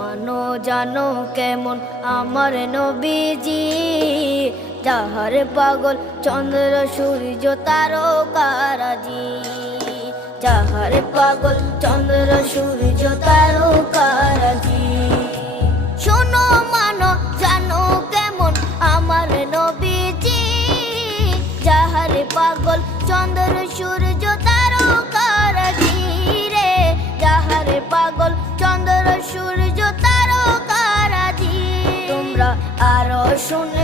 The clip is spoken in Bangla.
মানো জানো কেমন আমার নবীজি, যাহার পাগল চন্দ্র সূর্য তারকারাজি, যাহার পাগল চন্দ্র সূর্য তারকারাজি। শোনো মানো জানো কেমন আমার নবীজি, যাহার পাগল চন্দ্র সূর্য তারকারাজি রে, যাহার পাগল চন্দ্র সূর্য তারকারাজি। তোমরা আরো শুনে